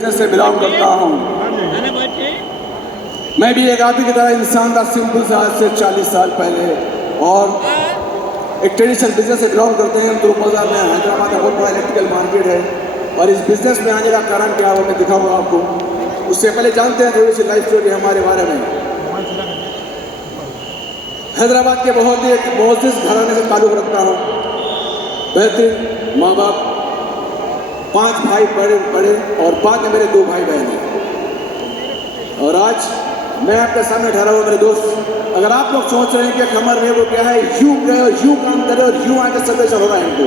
से बिलोंग करता हूँ। मैं भी एक आदमी की तरह इंसान था, सिंपल सा, आज से 40 साल पहले, और एक ट्रेडिशनल बिजनेस से बिलोंग करते हैं। तो बाजार में हैदराबाद में बहुत बड़ा इलेक्ट्रिकल मार्केट है, और इस बिजनेस में आने का कारण क्या है वो मैं दिखाऊंगा आपको। उससे पहले जानते हैं थोड़ी सी लाइफ स्टोरी हमारे बारे में। हैदराबाद के बहुत ही एक मोअज़्ज़िज़ घराने से ताल्लुक़ रखता हूँ। बेहतरीन माँ बाप, 5 भाई बड़े और बाद में मेरे 2 भाई बहन हैं। और आज मैं आपके सामने ठहरा हुआ मेरे दोस्त। अगर आप लोग सोच रहे हैं कि हमारे लिए वो क्या है, यूं गए और यूं काम करे और यूं आके सर्वेक्षण हो रहा है इनको,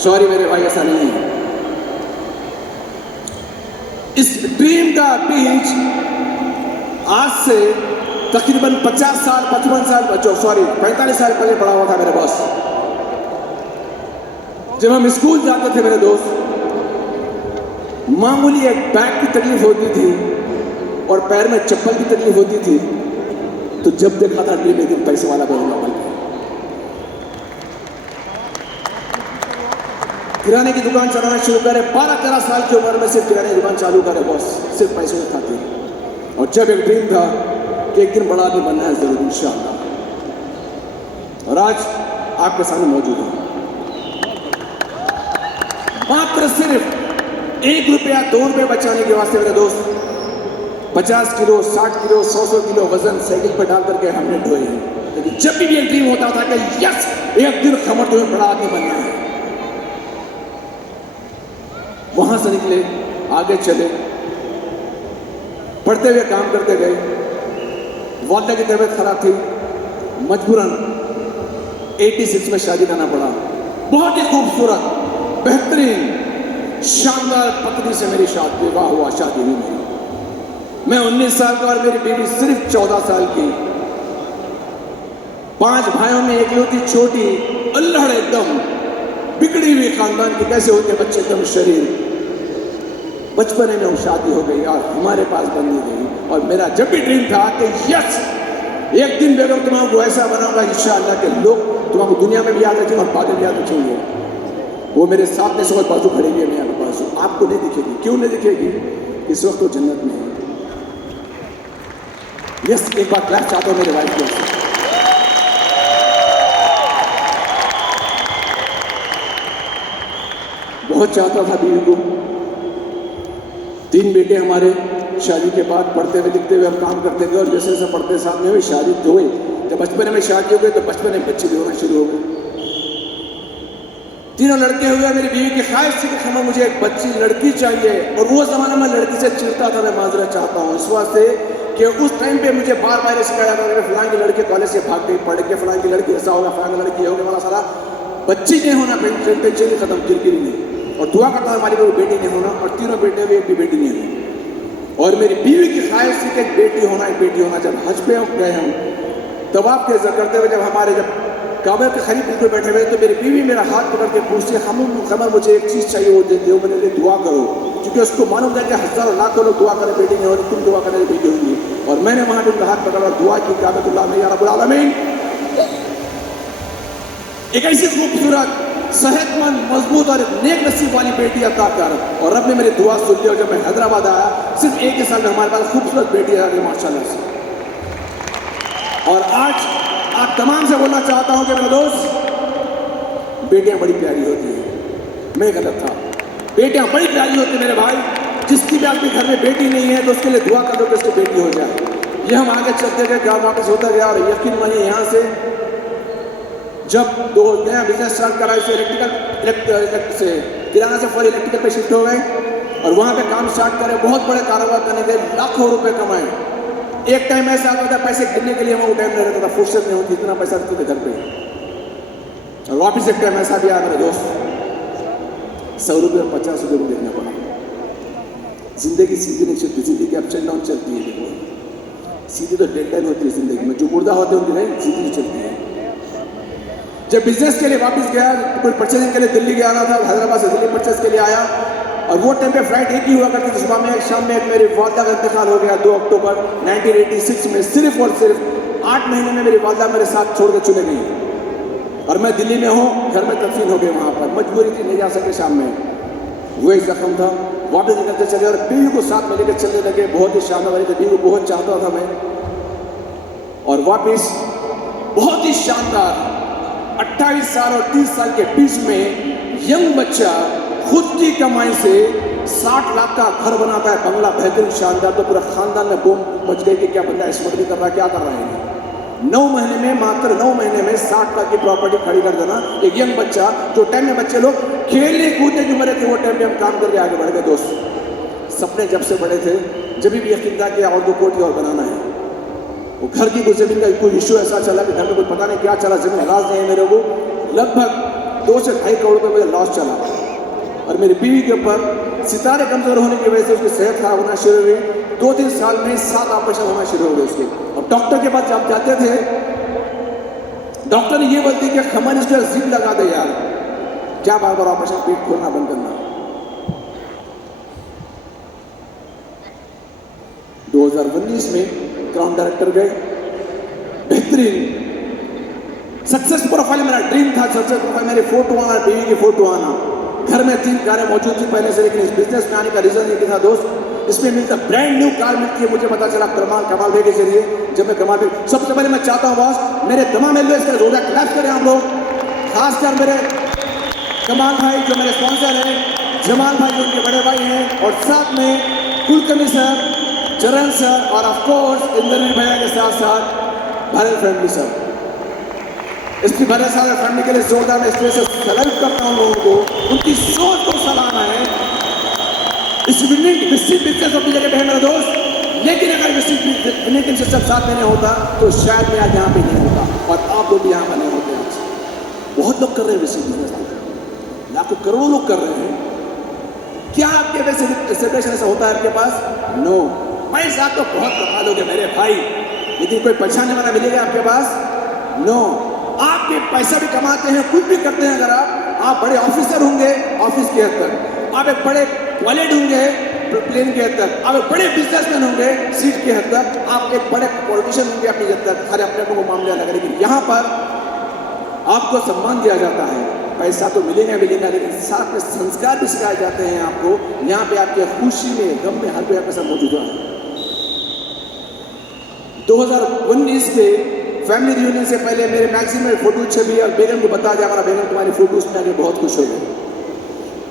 सॉरी मेरे भाई, ऐसा नहीं है। इस ड्रीम का बीज आज से तकरीबन 50 साल 55 साल 45 साल पहले पड़ा हुआ था मेरे बॉस। जब हम स्कूल जाते थे मेरे दोस्त, मामूली एक बैग की तकलीफ होती थी और पैर में चप्पल की तकलीफ होती थी, तो जब देखा था ड्रीम एक दिन पैसे वाला बनूंगा बन के। किराने की दुकान चलाना शुरू करे, 12-13 साल की उम्र में सिर्फ किराने की दुकान चालू करे बॉस, सिर्फ पैसों के खातिर। और जब एक ड्रीम था कि एक दिन बड़ा आदमी बनना है जरूर इंशाअल्लाह, और आज आपके सामने मौजूद है। मात्र सिर्फ 1 रुपया 2 रुपये बचाने के वास्ते मेरे दोस्त 50 किलो 60 किलो 100 किलो वजन साइकिल पर डाल करके हमने ढोए हैं। लेकिन जब भी ये ड्रीम होता था कि यस एक दिन खबर तुम्हें बड़ा आदमी बनना है, वहां से निकले, आगे चले, पढ़ते हुए काम करते गए। वालिदा की तबीयत खराब थी, मजबूरन 86 में शादी करना पड़ा। बहुत ही खूबसूरत बेहतरीन शानदार पत्नी से मेरी शादी विवाह हुआ, शादी हुई मेरी। मैं 19 साल का और मेरी बीवी सिर्फ 14 साल की। 5 भाइयों में इकलौती छोटी, अल्हड़ एकदम बिगड़ी हुई खानदान की। कैसे होते बच्चे एकदम शरीर। बचपन में शादी हो गई और हमारे पास बंदी गई। और मेरा जब भी ड्रीम था कि यस एक दिन बेगम तुम्हारा ऐसा बनाऊंगा इंशाअल्लाह के लोग तुम्हारा दुनिया में भी याद रखेंगे और बाद में याद रखेंगे। वो मेरे साथ में सब बाजू खड़ेगी, मैं आपके पास। आपको नहीं दिखेगी, क्यों नहीं दिखेगी? इस वक्त वो जन्नत में है। यस, एक बार क्लैप चाहता हूं मेरे वाइफ को। बहुत चाहता था बीवी को। 3 बेटे हमारे। शादी के बाद पढ़ते हुए लिखते हुए हम काम करते गए, और जैसे जैसे पढ़ते साथ में हुए शादी तो हुई। जब बचपन में शादी हो गई तो बचपन में बच्चे भी होना शुरू हो गए। 3 लड़के हुए। मेरी बीवी की ख्वाहिश थी कि खमा मुझे एक बच्ची लड़की चाहिए, और वो जमाना में लड़की से चिढ़ता था। मैं माजरत चाहता हूँ इस वास्ते कि उस टाइम पे मुझे बार बार सिखाया जाता था, फलां की लड़के कॉलेज से भाग गई, पढ़ के फलां की लड़की ऐसा होगा, फलां की लड़की होगा, वाला सारा बच्ची नहीं होना, टेंशन ही खत्म, किरकिरी नहीं। और दुआ करता था हमारी कोई बेटी नहीं होना, और 3 बेटे हुए, एक भी बेटी नहीं हुई। और मेरी बीवी की ख्वाहिश थी कि एक बेटी होना, एक बेटी होना। जब हज पे गए हम तवाफ के करते हुए, जब हमारे जब काबे के करीब बिल्कुल बैठे हुए, तो मेरी बीवी मेरा हाथ पकड़ के पूछती है, खमर मुझे एक चीज़ चाहिए, वो देते हो। मैंने दुआ करो, क्योंकि उसको मालूम था कि हज़ारों लाखों लोग दुआ करें बेटी नहीं हो रही, तुम दुआ करें बेटी होंगी। और मैंने वहाँ पे हाथ पकड़ा और दुआ की, काबतुल्लाह में या रब्बुल आलमीन एक ऐसी खूबसूरत, सेहतमंद, मजबूत और नेक नसीब वाली बेटी अता कर। और रब ने मेरी दुआ सुन ली। और जब मैं हैदराबाद आया, सिर्फ 1 ही साल में हमारे पास खूबसूरत बेटी आ गई माशाल्लाह से। और आज आप तमाम से बोलना चाहता हूं कि मेरे दोस्त, बेटियां बड़ी प्यारी होती हैं। मैं गलत था, बेटियां बड़ी प्यारी होती हैं मेरे भाई। जिसकी भी आपके घर में बेटी नहीं है तो उसके लिए दुआ कर दो कि उसकी बेटी हो जाए। ये हम आगे चलते गए, गाँव वापस होता गया। और यकीन मानिए यहाँ से जब 2 नया बिजनेस स्टार्ट करा, इसे इलेक्ट्रिकल से किराना से फॉर इलेक्ट्रिकल पे शिफ्ट हो गए, और वहाँ पे काम स्टार्ट करे। बहुत बड़े कारोबार करने के लाखों रुपए कमाए। एक टाइम ऐसा आता था पैसे गिनने के लिए वहाँ टाइम नहीं रहता था, फुर्सत नहीं होती, इतना पैसा रखते थे घर पे। और वापिस एक टाइम ऐसा भी आया मेरे दोस्त, 100 रुपये और 50 रुपये में देखना पड़ा। जिंदगी सीधी नहीं चलती, जिंदगी अप एंड डाउन चलती है। देखो सीधी तो डेड लाइन होती है जिंदगी में, जो मुर्दा होते हैं उनकी नहीं सीधी नहीं चलती है। जब बिजनेस के लिए वापस गया, कोई परचेजिंग के लिए दिल्ली गया था, हैदराबाद से दिल्ली परचेज के लिए आया, और वो टाइम पे फ्लाइट एक ही हुआ करती थी। सुबह में एक, शाम में एक। मेरी वालिदा का इंतकाल हो गया 2 अक्टूबर 1986 में। सिर्फ और सिर्फ 8 महीने में मेरी वालिदा मेरे साथ छोड़ के चले गई। और मैं दिल्ली में हूँ, घर में तदफीन हो गई वहाँ पर। मजबूरी थी, नहीं जा सके शाम में। वही जख्म था, वापस निकलते चले और बीवी को साथ में लेकर चलने लगे। बहुत ही शानदार वाली थी, बीवी को बहुत चाहता था मैं। और वापस बहुत ही शानदार 28 साल और 30 साल के बीच में यंग बच्चा खुद की कमाई से 60 लाख का घर बनाता है, बंगला बेहतरीन शानदार। तो पूरा खानदान में बूम मच गई कि क्या बंदा ऐश्वर्य भी कर रहा है, क्या कर रहा है। 9 महीने में, मात्र 9 महीने में 60 लाख की प्रॉपर्टी खड़ी कर देना। एक यंग बच्चा, जो टाइम में बच्चे लोग खेलने कूदने की उम्र थे, वो टाइम में हम काम करके आगे बढ़ गए। दोस्त सपने जब से बड़े थे, जब भी यकीन था कि और 2 कोटी और बनाना है। वो घर की कुछ जमीन का कोई इशू ऐसा चला कि घर में कुछ पता नहीं क्या चला, जमीन हराज नहीं है मेरे को, लगभग 2 से 2.5 करोड़ रुपये मुझे लॉस चला। और मेरी बीवी के ऊपर सितारे कमजोर होने की वजह से उसकी सेहत खराब होना शुरू हुई। 2-3 साल में 7 ऑपरेशन होना शुरू हो गए उसके। और डॉक्टर के पास जब जाते थे, डॉक्टर ने ये बोलती कि खमन इसको जिप लगा दे यार, क्या बार बार ऑपरेशन, पेट खोलना बंद करना। 2019 में क्राउन डायरेक्टर गए, बेहतरीन सक्सेस प्रोफाइल मेरा ड्रीम था। सक्सेस प्रोफाइल मेरी फोटो आना, बीवी की फोटो आना, घर में 3 कारें मौजूद थी पहले से। लेकिन इस बिजनेस में आने का रीजन ये था दोस्त, इसमें मिलता ब्रांड न्यू कार मिलती है। मुझे पता चला कमाल भाई के जरिए, जब मैं कमाल भाई, सबसे पहले मैं चाहता हूँ बॉस मेरे तमाम एल्वेज का जोड़ा क्लैप करें हम लोग, खासकर मेरे कमाल भाई जो मेरे स्पॉन्सर हैं, जमाल भाई जो उनके बड़े भाई हैं, और साथ में कुलकर्णी सर, चरण सर, और ऑफकोर्स इंद्रनील भैया के साथ साथ भारत फैमिली सर। इसकी भरे सारे फैमिली के लिए जोरदार मैं इसलिए सेलेक्ट करता हूँ लोगों को, उनकी सोच को सलाहना है। इस विनिंग बिजनेस अपनी जगह पे है मेरा दोस्त, लेकिन अगर विनिंग सिस्टम साथ में नहीं होता तो शायद मैं आज यहाँ पे नहीं होता, और आप लोग भी यहाँ पर नहीं होते। बहुत लोग कर रहे हैं विसिंग बिजनेस, लाखों करोड़ों लोग कर रहे हैं। क्या आपके वैसे सेपरेशन ऐसा होता है आपके पास? नो। पैसा तो बहुत कमा लोगे मेरे भाई, लेकिन कोई पहचानने वाला मिलेगा आपके पास? नो। आपके पैसा भी कमाते हैं, कुछ भी करते हैं। अगर आप बड़े ऑफिसर होंगे ऑफिस के हद तक, आप एक बड़े पायलट होंगे प्लेन के हद तक, आप एक बड़े बिजनेसमैन होंगे सीट के हद तक, आप एक बड़े पॉलिटिशियन होंगे अपनी हद तक, हर अपने को मामले अलग। लेकिन यहाँ पर आपको सम्मान दिया जाता है, पैसा तो मिलेगा, लेकिन साथ में संस्कार भी सिखाए जाते हैं आपको। यहाँ पे आपके खुशी में, गम में, हर कोई आपके साथ मौजूद है। 2019 में फैमिली रियूनियन से पहले मेरे मैगजीन में फोटो छपी और बेगम को बता दिया, हमारा बेगम तुम्हारी फोटोज में आके बहुत खुश हो गए।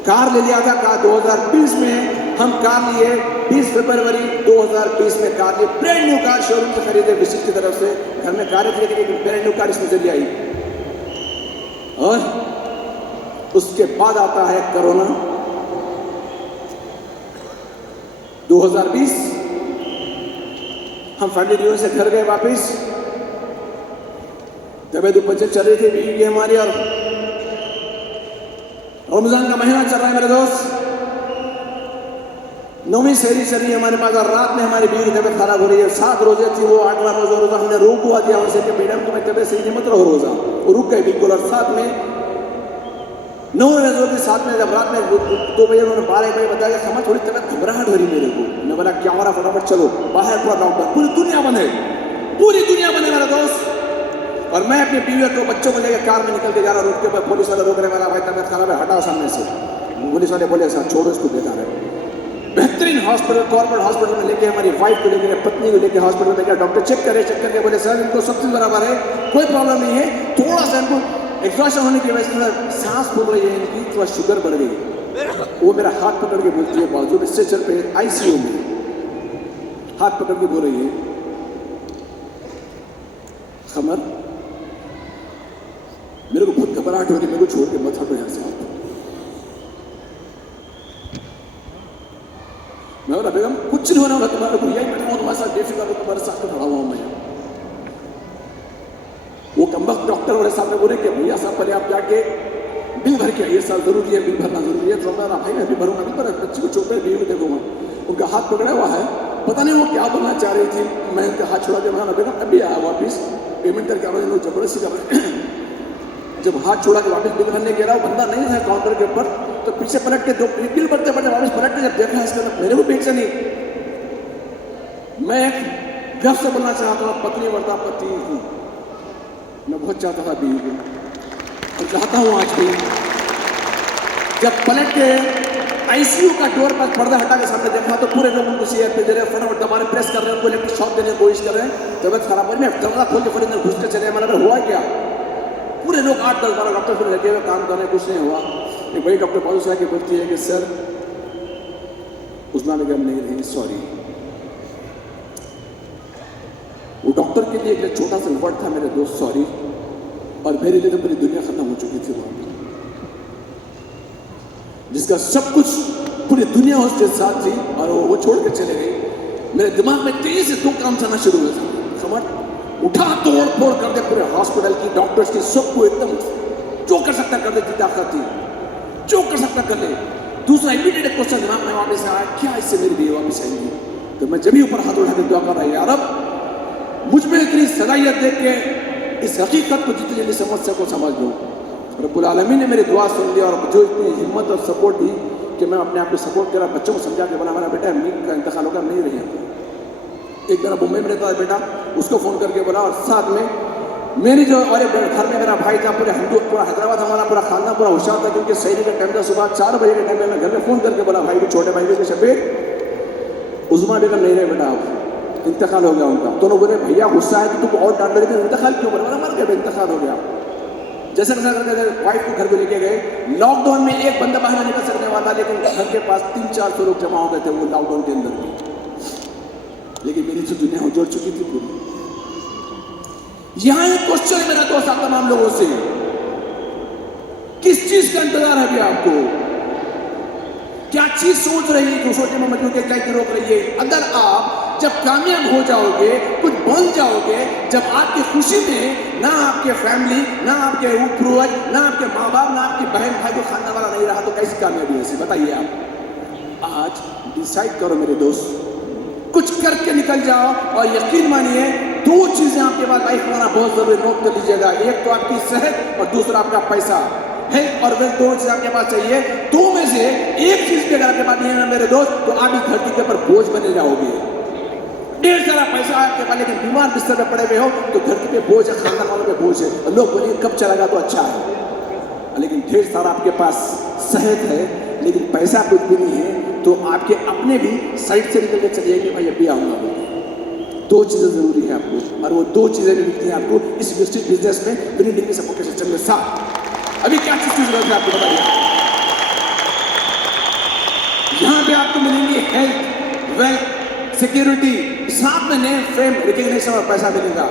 कार ले लिया था, कार 2020 में हम कार लिए, 20 फरवरी 2020 में कार लिए, ब्रांड न्यू कार शोरूम से खरीदे विशिष्ट की तरफ से। घर में कारें थी लेकिन ब्रांड न्यू कार इसमें चली आई। और उसके बाद आता है कोरोना 2020। हम फैमिली रियूनियन से घर गए वापिस, तबीयत उपजन चल रही थी बीवी हमारी, और रमजान का महीना चल रहा है मेरे दोस्त, 9वीं सहरी चल रही है हमारे पास, और रात में हमारी बीवी की तबीयत खराब हो रही है। 7 रोजे थी, वो 8वां रोजा हमने रोक हुआ दिया उनसे कि मैडम तुम्हें तबीयत सही नहीं मत रहो रोजा, वो रुक गए बिल्कुल। और साथ में 9वें रोजे के साथ में जब रात में 2 बजे उन्होंने 12 बजे बताया कि हमारी थोड़ी तबीयत घबराहट हो रही मेरे को। मैं बोला क्या हो रहा, फटाफट चलो बाहर, पूरा लॉकडाउन, पूरी दुनिया बंद है, पूरी दुनिया बंद है मेरा दोस्त। और मैं अपने बीवी को बच्चों को लेकर कार में निकल के जा रहा, रोड के ऊपर पुलिस वाले रोक रहे, वाला भाई तबीयत खराब है, हटाओ सामने से। पुलिस वाले बोले सर छोड़ो इसको, बेकार है। बेहतरीन हॉस्पिटल, कॉर्पोरेट हॉस्पिटल में लेके, हमारी वाइफ को लेकर, पत्नी को लेकर हॉस्पिटल में गया। डॉक्टर चेक करके बोले सर इनको सब चीज बराबर है, कोई प्रॉब्लम नहीं है, थोड़ा सा इनको एग्जॉशन होने की वजह से सांस फूल रही है इनकी, थोड़ा शुगर बढ़ गई। वो मेरा हाथ पकड़ के बोलती है, बाजू में स्ट्रेचर पे ICU में हाथ पकड़ के बोल रही है, खमर मेरे को बहुत घबराहट हो रही, मेरे को छोड़ के मत हटो यहाँ से। मैं बोला बेगम कुछ नहीं होना होगा, तुम्हारे को यही बैठा हूँ तुम्हारे साथ, बेफिक्र तुम्हारे साथ खड़ा हुआ हूँ मैं। वो कमबख्त डॉक्टर वाले सामने बोले कि भैया साहब पहले आप जाके बिल भर के आइए, सर जरूरी है, बिल भरना जरूरी है। तो मैं भाई मैं भी भरूंगा, नहीं पर बच्ची को चोट है, बीवी को देखूंगा। उनका हाथ पकड़ा हुआ है, पता नहीं वो क्या बोलना चाह रही थी। मैं उनका हाथ छोड़ा के मैं बेगम अभी आया वापिस, पेमेंट करके आवाज लोग जबरदस्ती कर रहे। जब हाथ छोड़ा के वापस बिल भरने गया, बंदा नहीं था काउंटर के ऊपर, तो पीछे पलट के दो बिल भरते भरते वापस पलट के जब देखा इसके अंदर मेरे को बेचैनी। मैं घर से बोलना चाहता हूँ, पत्नी वर्ता पति हूँ, मैं बहुत चाहता था बीवी को और चाहता हूँ आज भी। जब पलट के आईसीयू का डोर पर पर्दा हटा के सामने देखा तो पूरे लोग उनको सीआर पे दे रहे हैं, फटाफट दबाने प्रेस कर रहे हैं, उनको इलेक्ट्रिक शॉक देने की कोशिश कर रहे हैं। तबियत खराब हो रही है, दरवाजा खोल के फट अंदर घुस के चले, मतलब हुआ क्या? पूरे लोग 8-10-12 डॉक्टर फिर लगे हुए काम कर रहे हैं, कुछ नहीं हुआ। एक बड़ी डॉक्टर पहुंच के बोलती है कि सर उस्मा बेगम नहीं रही, सॉरी। वो डॉक्टर के लिए एक छोटा सा वर्ड था मेरे दोस्त, सॉरी, और मेरे लिए तो पूरी दुनिया खत्म हो चुकी थी वहां पर, जिसका सब कुछ पूरी दुनिया उसके साथ थी और वो छोड़ के चले गए। मेरे दिमाग में तेजी से दो काम चलना शुरू हुए थे, समझ, उठा तोड़ फोड़ कर दे पूरे हॉस्पिटल की, डॉक्टर्स की, सबको एकदम जो कर सकता कर देती ताकत थी, जो कर सकता कर ले। दूसरा इमीडिएट क्वेश्चन दिमाग में वापस आया, क्या इससे मेरी बीवी वापस आएंगी? तो मैं जब भी ऊपर हाथ उठा के दुआ कर रहा, यार अब मुझ में इतनी सलाहियत देख के इस हकीकत को जितनी जल्दी समस्या को समझ लूँ। रब्बुल आलमीन ने मेरी दुआ सुन ली और जो इतनी हिम्मत और सपोर्ट दी कि मैं अपने आप को सपोर्ट करा, बच्चों को समझा के बोला मेरा बेटा मीट का इंतकाल होगा, नहीं रही। एक मेरा मुंबई में रहता है बेटा, उसको फ़ोन करके बोला, और साथ में मेरी जो और घर में मेरा भाई था, पूरा हैदराबाद हमारा पूरा खाना पूरा होशियार था, क्योंकि सही का टाइम था सुबह 4 बजे के टाइम में। मैं घर में फ़ोन करके बोला भाई को, छोटे भाई को, शबीर उस्मा बेगम नहीं रहे बेटा, आप इंतकाल हो गया उनका। दोनों बोले भैया गुस्सा है तो तुम और डांट रहे थे, इंतकाल क्यों? बोला मर गया, इंतकाल हो गया। जैसे करके वाइफ को घर को लेके गए। लॉकडाउन में एक बंदा बाहर नहीं निकल सकने वाला, लेकिन घर के पास 300-400 लोग जमा हो गए थे वो लॉकडाउन के अंदर भी। लेकिन मेरी तो दुनिया उजड़ चुकी थी पूरी। यहां एक क्वेश्चन है मेरा दोस्त आप तमाम लोगों से, किस चीज का इंतजार है अभी आपको? क्या चीज सोच रही है, सोचने में मतलब क्या रोक रही है? अगर आप जब कामयाब हो जाओगे, कुछ बन जाओगे, जब आपकी खुशी में ना आपके फैमिली, ना आपके पूर्वज, ना आपके माँ बाप, ना आपकी बहन भाई को खाने वाला नहीं रहा, तो कैसी कामयाबी है? बताइए आप। आज डिसाइड करो मेरे दोस्त, कुछ करके निकल जाओ, और यकीन मानिए 2 चीजें आपके पास लाइफ में होना बहुत जरूरी, नोट कर लीजिएगा। एक तो आपकी सेहत और दूसरा आपका पैसा। हेल्थ और वेल्थ दोनों चीज आपके पास चाहिए। 2 में से एक चीज भी अगर आपके पास नहीं है मेरे दोस्त, तो आप इस धरती के ऊपर बोझ बने जाओगे। ढेर सारा पैसा आपके पास, लेकिन बीमार बिस्तर में पड़े हुए हो तो धरती पे बोझ है, खानदान वालों पे बोझ है, और लोग बोलेंगे कब चलेगा तो अच्छा है। लेकिन ढेर सारा आपके पास सेहत है लेकिन पैसा कुछ भी नहीं है, तो आपके अपने भी साइड से निकल के चलिए कि भाई अभी आऊंगा। 2 चीजें जरूरी है आपको, और वो 2 चीजें भी मिलती हैं आपको इस बिजनेस में, बिल्डिंग सपोर्ट के सिस्टम में। साथ अभी क्या चीज की जरूरत है आपको बताइए? यहां पे आपको मिलेंगी हेल्थ, वेल्थ, सिक्योरिटी, साथ में नेम, फेम, रिकग्निशन और पैसा मिलेगा।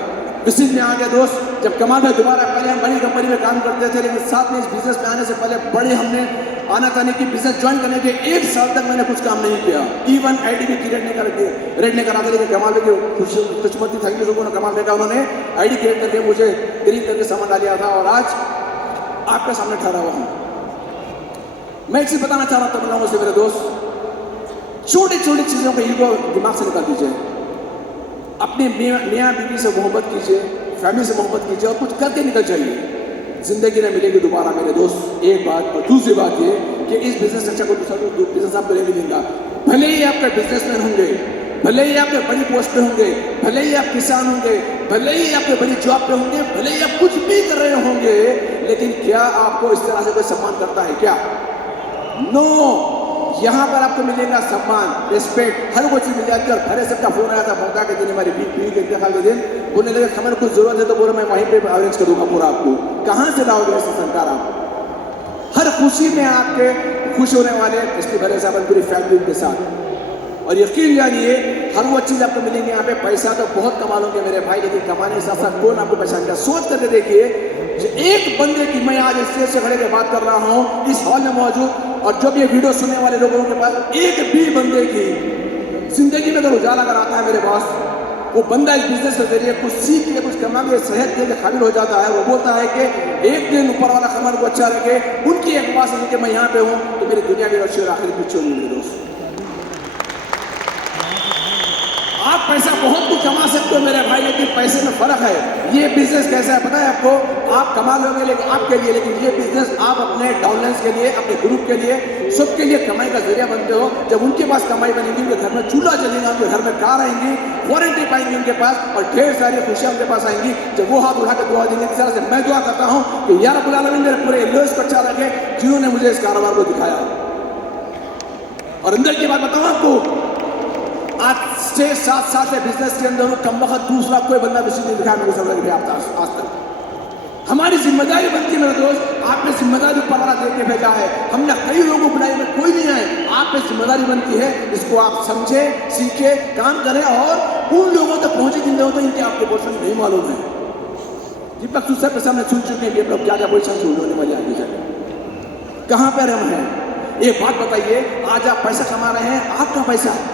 बिजनेस में आ गया दोस्त, जब कमाल में दोबारा, पहले हम बड़ी कंपनी में काम करते थे, लेकिन साथ में इस बिजनेस में आने से पहले बड़े हमने आना था कि बिजनेस ज्वाइन करने के 1 साल तक मैंने कुछ काम नहीं किया। इवन आईडी की रेट नहीं करा था, लेकिन कमाल की खुशमती था कि लोगों ने कमाल देखा, उन्होंने आईडी क्रिएट करके मुझे ग्रीन करके सामान डालिया था, और आज आपके सामने ठहरा हुआ हूं। मैं एक चीज बताना चाह रहा था लोगों से मेरे दोस्त, छोटी छोटी चीजों का ईगो दिमाग से निकाल दीजिए। अपने मियाँ बीवी से मोहब्बत कीजिए, फैमिली से मोहब्बत कीजिए, और कुछ करके निकल जाइए। जिंदगी में मिलेगी दोबारा मेरे दोस्त, एक बात। और दूसरी बात ये कि इस बिजनेस से अच्छा कोई दूसरा बिजनेस आपको नहीं मिलेगा। भले ही आपका बिजनेसमैन होंगे, भले ही आपके बड़ी पोस्ट पे होंगे, भले ही आप किसान होंगे, भले ही आपके बड़ी जॉब पे होंगे, भले ही आप कुछ भी कर रहे होंगे, लेकिन क्या आपको इस तरह से कोई सम्मान करता है क्या? नो। यहाँ पर आपको मिलेगा सम्मान, रिस्पेक्ट, हर वो चीज मिल जाती है। और भरे सबका फोन आया था मौका के दिन, हमारी बीवी के इंतकाल के दिन, बोलने लगे हमें कुछ जरूरत है, तो बोलो मैं वहीं पे अरेंज करूंगा पूरा आपको। कहाँ से लाओगे ऐसा संकार? आप हर खुशी में आपके खुश होने वाले, इसलिए भरे साहब पूरी फैमिली के साथ। और यकीन जानिए हर वो चीज आपको मिलेंगी यहाँ पे। पैसा तो बहुत कमा लोगे मेरे भाई, लेकिन कमाने के साथ साथ कौन आपको पहचान? सोच करके देखिए, एक बंदे की, मैं आज स्टेज से खड़े के बात कर रहा हूँ इस हॉल में मौजूद, और जब ये वीडियो सुनने वाले लोगों के पास एक भी बंदे की जिंदगी में अगर उजाला अगर आता है मेरे पास, वो बंदा इस बिजनेस के जरिए कुछ सीख के, कुछ कमा के, सेहत के काबिल हो जाता है। वो बोलता है कि एक दिन ऊपर वाला खबर को अच्छा लगे, उनकी एक बात सुन के मैं यहाँ पे हूँ, तो मेरी दुनिया की रोशनी और आखिरी पीछे होगी मेरे दोस्त। आप पैसा बहुत कुछ कमा सकते हो मेरे भाई, लेकिन पैसे में फर्क है। ये बिजनेस कैसा है पता है आपको? आप कमा लोगे लेकिन आपके लिए, लेकिन ये बिजनेस आप अपने डाउनलाइंस के लिए, अपने ग्रुप के लिए, सबके लिए कमाई का जरिया बनते हो। जब उनके पास कमाई बनेगी, उनके घर में चूल्हा जलेगा, उनके घर में कार आएंगी, वारंटी पाएंगी उनके पास, और ढेर सारी खुशियां उनके पास आएंगी। जब वो हाथ उठा के दुआ देंगे, इस तरह से मैं दुआ करता हूँ कि या रब्बुल आलमीन मेरे पूरे लोग को अच्छा रखे जिन्होंने मुझे इस कारोबार को दिखाया। और अंदर की बात बताऊं आपको, आज 6-7 साल से बिजनेस के अंदर कम वक्त दूसरा कोई बंदा विषय नहीं दिखाया मेरे समझ आज तक। हमारी जिम्मेदारी बनती है मेरे दोस्त, आपने जिम्मेदारी ऊपर वाला दे के भेजा है। हमने कई लोगों को बुलाया में कोई नहीं आए, आप पे जिम्मेदारी बनती है, इसको आप समझे, सीखे, काम करें और उन लोगों तक पहुंचे जिन लोगों को इनके आपके पोर्शन नहीं मालूम है। दीपक दूसरे पे सामने सुन चुके हैं, लोग क्या क्या पोजिशन से होने वाले आगे जाकर कहां पर हम हैं। एक बात बताइए, आज आप पैसा कमा रहे हैं, आपका पैसा है,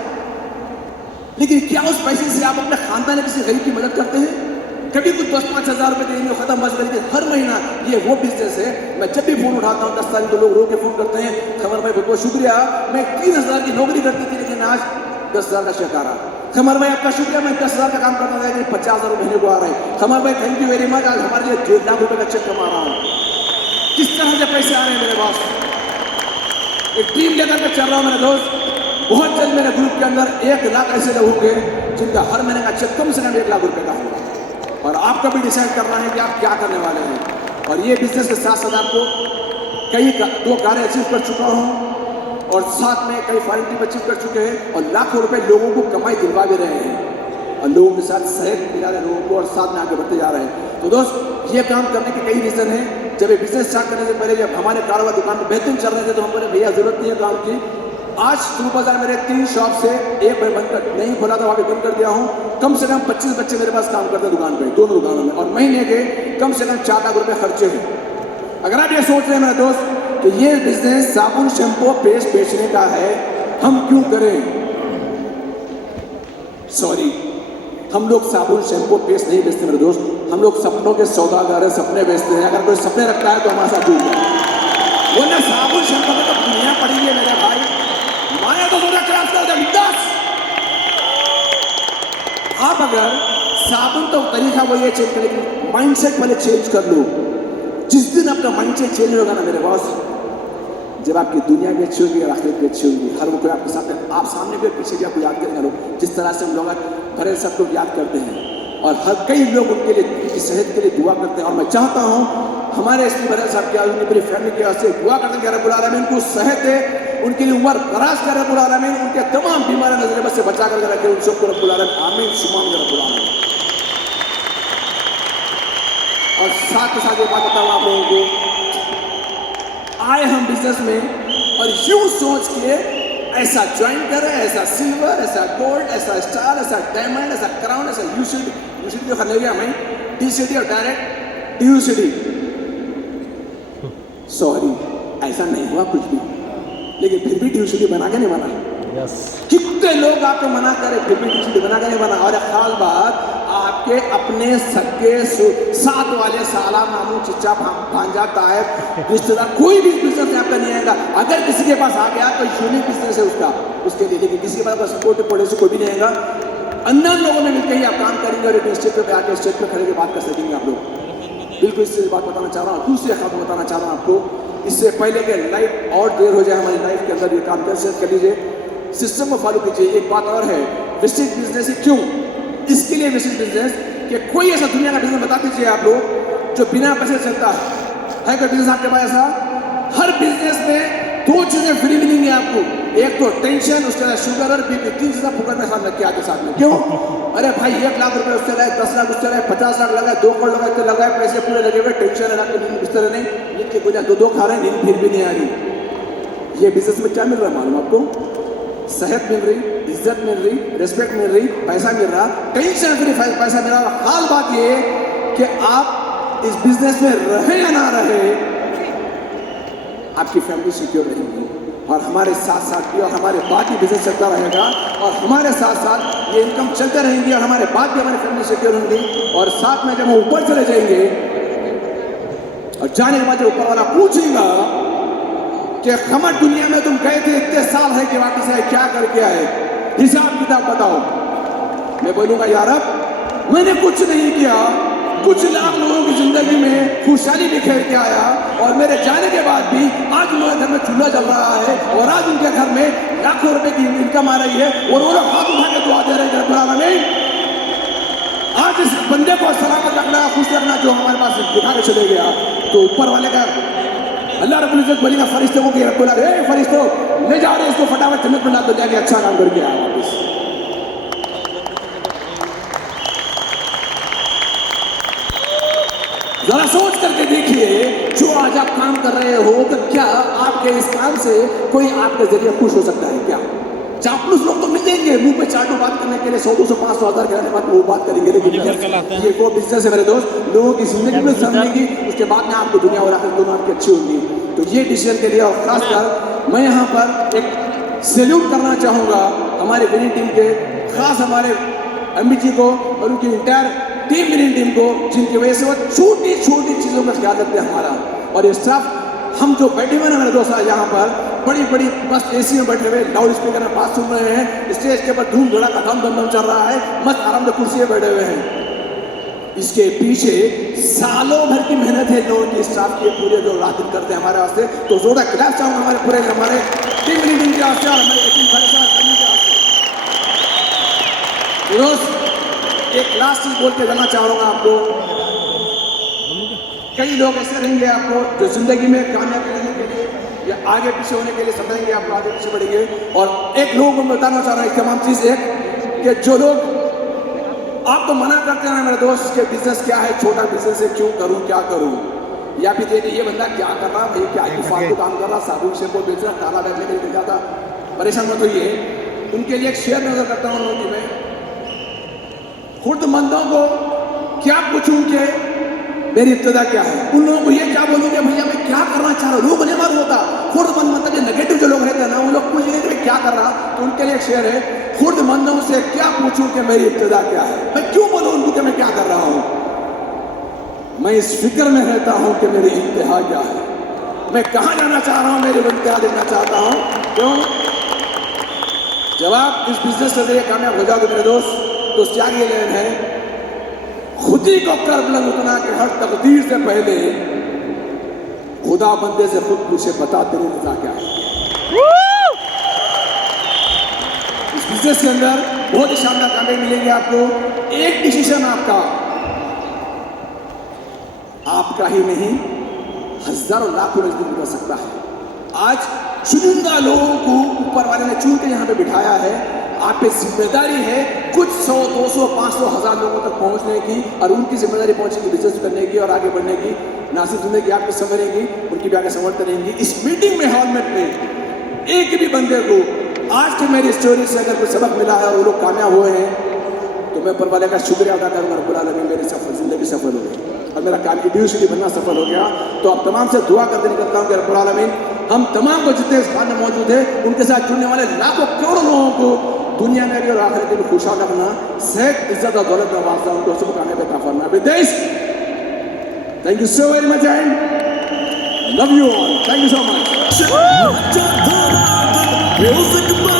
लेकिन क्या उस पैसे से आप अपने खानदान में किसी गरीब की मदद करते हैं? कभी कुछ 10-5 हज़ार रुपए देंगे खत्म बस करके हर महीना। ये वो बिजनेस है, मैं जब भी फोन उठाता हूँ 10 तारीख को लोग रो के फोन करते हैं, खबर भाई बहुत शुक्रिया, मैं 3,000 की नौकरी करती थी लेकिन आज 10,000 का चेक आ रहा। खबर भाई आपका शुक्रिया, मैं 10,000 का काम करता था लेकिन 50,000 महीने को आ रहे हैं। खबर भाई थैंक यू वेरी मच, आज हमारे लिए 1.5 लाख रुपए का चेक कमा रहा हूँ। किस तरह से पैसे आ रहे हैं मेरे पास। एक टीम लेकर के चल रहा हूँ मेरे दोस्त, बहुत जल्द मेरे ग्रुप के अंदर 1 लाख ऐसे लोग होंगे जिनका हर महीने का चेक कम से कम 1 लाख रुपए का होगा। और आपको भी डिसाइड करना है कि आप क्या करने वाले हैं। और ये बिजनेस के साथ साथ आपको कई 2 कार्य अचीव कर चुका हूँ और साथ में कई फॉरेन अचीव कर चुके हैं और लाखों रुपए लोगों को कमाई दिलवा भी रहे हैं और लोगों के साथ सहयोग मिला रहे लोगों को और साथ में आगे बढ़ते जा रहे हैं। तो दोस्त, ये काम करने के कई रीजन हैं। जब ये बिजनेस स्टार्ट करने से पहले जब हमारे कारोबार दुकान में बेहतरीन चल रहे थे तो हम बोले भैया जरूरत नहीं है काम की। आज शुरू बाजार मेरे 3 शॉप से एक मैं बंद कर नहीं खोला था, वहाँ पे बंद कर दिया हूँ। कम से कम 25 बच्चे मेरे पास काम करते हैं दुकान पे, दोनों दुकानों में, और महीने के कम से कम 4 लाख रुपए खर्चे हैं। अगर आप ये सोच रहे हैं मेरे दोस्त कि ये बिजनेस साबुन शैम्पू पेस्ट बेचने का है, हम क्यों करें? सॉरी, हम लोग साबुन शैम्पू पेस्ट नहीं बेचते मेरे दोस्त, हम लोग सपनों के सौदागर हैं, सपने बेचते हैं। अगर कोई सपने रखता है तो हमारे साथ जुड़ जाए, वरना साबुन शैम्पू में तो दुनिया पड़ी है मेरे भाई। माया तो थोड़ा क्रॉस कर दे 10। आप अगर साबुन तो तरीका वो ये चेंज करें, लेकिन माइंडसेट पहले चेंज कर लो। जिस दिन आपका माइंडसेट चेंज होगा ना मेरे बॉस, जब आपकी दुनिया भी अच्छी होगी और आखिरत भी अच्छी होगी, हर वो कोई आपके सामने, आप सामने भी पीछे भी आपको याद करेंगे लोग। जिस तरह से हम लोग भरे सब लोग याद करते हैं और हर कई लोग उनके लिए, उनकी सेहत के लिए दुआ करते हैं। और मैं चाहता हूँ हमारे एसपी भरत साहब की उनकी पूरी फैमिली की वजह से दुआ करते हैं, रब्बुल आलमीन उनको सेहत दे, उनके लिए उम्र दराज कर रब्बुल आलमीन, उनके तमाम बीमारी नजर बस से बचा कर रखे उन सबको रब्बुल आलमीन आमीन सुभान रब्बुल आलमीन। और साथ के साथ ये बात बताऊँ आप लोगों को, आए हम बिजनेस में और यूं सोच के ऐसा ज्वाइन करें, ऐसा सिल्वर, ऐसा गोल्ड, ऐसा स्टार, ऐसा डायमंड, ऐसा क्राउन, ऐसा यूसीडी जो खरीद गया मैं डीसीडी और डायरेक्ट डीयूसीडी। सॉरी, ऐसा नहीं हुआ कुछ भी, लेकिन फिर भी डीयूसीडी बना के नहीं बना। यस, कितने लोग आपको मना करे फिर भी डीयूसीडी बना के नहीं बना। और एक खास बात, आपके अपने सगे साथ वाले साला मामू चिच्चा भांजा तायब रिश्तेदार कोई भी बिजनेस में आपका नहीं आएगा। अगर किसी के पास आ गया तो यूनिक बिजनेस है उसका, उसके लिए, लेकिन किसी के पास सपोर्ट पड़ोसी कोई भी नहीं आएगा। अनजान लोगों में मिलकर ही आप काम करेंगे और एक स्टेज पे आके स्टेज पे खड़े के बात कर सकेंगे आप लोग। बिल्कुल इससे बात बताना चाह रहा हूँ। दूसरी बात बताना चाह रहा हूँ आपको, इससे पहले कि लाइफ और देर हो जाए हमारी लाइफ के अंदर, ये काम कैसे कर लीजिए, सिस्टम को फॉलो कीजिए। एक बात और है, विशिष्ट बिजनेस है क्यों? इसके लिए विशिष्ट बिजनेस कि कोई ऐसा दुनिया का बिजनेस बता दीजिए आप लोग जो बिना पैसे चलता है कोई बिजनेस आपके पास ऐसा? हर बिजनेस में 2 चीजें फ्री मिलेंगी आपको, एक तो टेंशन, उसके बाद शुगर और बीपी, 3 चीजें फुकट में साथ रखे आते साथ में। क्यों? अरे भाई 1 लाख रुपए उससे लगाए, 10 लाख उससे लगाए, 50 लाख लगाए, 2 करोड़ लगाए, तो लगाए, पैसे पूरे लगे हुए, टेंशन है, रात को इस तरह नहीं, नींद की गुजा 2 खा रहे हैं, नींद फिर भी नहीं आ रही। ये बिजनेस में क्या मिल रहा है मालूम आपको? सेहत मिल रही, इज्जत मिल रही, रिस्पेक्ट मिल रही, पैसा मिल रहा, टेंशन फ्री पैसा मिल रहा। हाल बात ये कि आप इस बिजनेस में रहे या ना रहे, आपकी फैमिली सिक्योर रहेगी और हमारे साथ साथ भी, और हमारे बाद भी बिजनेस चलता रहेगा और हमारे साथ साथ ये इनकम चलते रहेंगी और हमारे बाद भी हमारी फैमिली सिक्योर होंगी। और साथ में जब हम ऊपर चले जाएंगे और जाने के बाद जब ऊपर वाला पूछेगा कि खमर दुनिया में तुम गए थे, इतने साल है कि वापस आए, क्या करके आए, हिसाब किताब बताओ। मैं बोलूंगा यार अब मैंने कुछ नहीं किया, कुछ लाख लोगों की जिंदगी में खुशहाली बिखेर के आया और मेरे जाने के बाद भी आज उनके घर में चूल्हा जल रहा है और आज उनके घर में लाखों रुपए की इनकम आ रही है और वो लोग हाथ उठा के दुआ दे रहे हैं। आज इस बंदे को सलामत रखना, खुश रखना जो हमारे पास दिखा के चले गया, तो ऊपर वाले का अल्लाह रब्बुल इज्जत बोलेगा फरिश्तों को कि रब्बुल आलमीन फरिश्तों ले जा रहे इसको फटाफट जन्नत में डाल दो, जाके अच्छा काम करके आया वापस। जरा सोच करके देखिए, जो आज आप काम कर रहे हो तो क्या आपके इस काम से कोई आपके जरिए खुश हो सकता है क्या? चापलूस लोग तो मिलेंगे मुंह पे चाटू बात करने के लिए, 100-200-500,000 के बाद वो बात करेंगे, लेकिन ये वो बिजनेस है मेरे दोस्त, लोगों की जिंदगी में समझेगी, उसके बाद में आपको दुनिया और आखिर दोनों आपकी अच्छी होगी। तो ये डिसीजन के लिए और खासकर मैं यहाँ पर एक सैल्यूट करना चाहूँगा हमारे विनिंग टीम के, खास हमारे अमित जी को और उनकी इंटायर टीम विनिंग टीम को, जिनकी वजह से वो छोटी छोटी चीज़ों का ख्याल रखते हैं हमारा। और ये स्टाफ हम जो बैठे हुए हैं मेरे दोस्त यहाँ पर बड़ी बड़ी मस्त एसी में बैठे हुए, लाउड स्पीकर में बात सुन रहे हैं, स्टेज के ऊपर धूम धड़ाका धम चल रहा है, मस्त आराम से कुर्सी बैठे हुए हैं। इसके पीछे सालों भर की मेहनत है लोगों की, स्टाफ की, पूरे जो रात दिन करते हैं हमारे वास्ते। तो जोरदार क्लैप चाहूंगा हमारे पूरे हमारे टीम मीटिंग के वास्ते और हमारे दोस्त। एक लास्ट चीज बोल के जाना चाहूंगा आपको, कई लोग ऐसे रहेंगे आपको जो जिंदगी में कामयाब करने के लिए या आगे पीछे होने के लिए समझेंगे, आपको आगे पीछे बढ़ेंगे। और एक लोगों को बताना चाह रहा हूँ एक तमाम चीज एक, कि जो लोग आपको मना करते हैं मेरे दोस्त के बिजनेस क्या है, छोटा बिजनेस है, क्यों करूं, क्या करूं, या फिर ये बंदा क्या कर रहा है, क्या फालतू काम कर रहा, साबुन शैम्पू बेच रहा, काला बैग लेकर निकल जाता, परेशान मत होइए। उनके लिए एक शेयर नजर करता हूँ लोगों की मैं, खुर्दमंदों को क्या पूछूं कि मेरी इब्तिदा क्या है, उन लोगों को ये क्या बोलूं कि भैया मैं क्या करना चाह रहा हूँ, लोगों को नहीं मालूम होता। खुर्दमंद मतलब ये नेगेटिव जो लोग रहते हैं ना, उन लोग पूछ रहे थे क्या कर रहा, तो उनके लिए एक शेयर है, खुर्दमंदों से क्या पूछूं कि मेरी इब्तिदा क्या है, मैं क्यों बोलूं उनको कि मैं क्या कर रहा हूं, मैं इस फिक्र में रहता हूं कि मेरी इंतहा क्या है, मैं कहां जाना चाह रहा हूं, मेरी इंतहा देखना चाहता हूं। क्यों? जब आप इस बिजनेस के जरिए कामयाब हो जाओगे मेरे दोस्त, तो क्या ये लेन है, खुद ही को कर बुलंद उतना कि हर तकदीर से पहले खुदा बंदे से खुद पूछे, बता तेरी रजा क्या है। इस बिजनेस के अंदर बहुत ही शानदार कामयाबी मिलेंगे आपको। एक डिसीजन आपका ही नहीं, हजारों लाखों नजदीक कर सकता है। आज चुनिंदा लोगों को ऊपर वाले ने चुन के यहाँ पे बिठाया है, आप पे जिम्मेदारी है कुछ 100, 200, 500, 1000 लोगों तक पहुंचने की, और उनकी जिम्मेदारी पहुंचेगी बिजनेस करने की और आगे बढ़ने की। ना सिर्फ जिंदगी आपकी संवरेगी, उनकी भी आगे संवरते रहेंगी। इस मीटिंग में, हॉल में एक भी बंदे को आज की मेरी स्टोरी से अगर कोई सबक मिला है और वो लोग कामयाब हुए हैं, तो मैं ऊपर वाले का शुक्रिया अदा करूँगा, रब्बुल आलमीन मेरी जिंदगी सफल हो गई और मेरा काम इंडिविजुअली बनना सफल हो गया। तो आप तमाम से दुआ करते निकलता हूँ कि रब्बुल आलमीन हम तमाम को जितने इस स्थान में मौजूद है, उनके साथ जुड़ने वाले लाखों करोड़ों लोगों को दुनिया में भी और आखिरत में भी खुशहाल रखना, सेहत, इज्जत और दौलत में वास्ता उनको सब कामयाब अता फरमाए। With this, thank you so very much and love you all, thank you so much.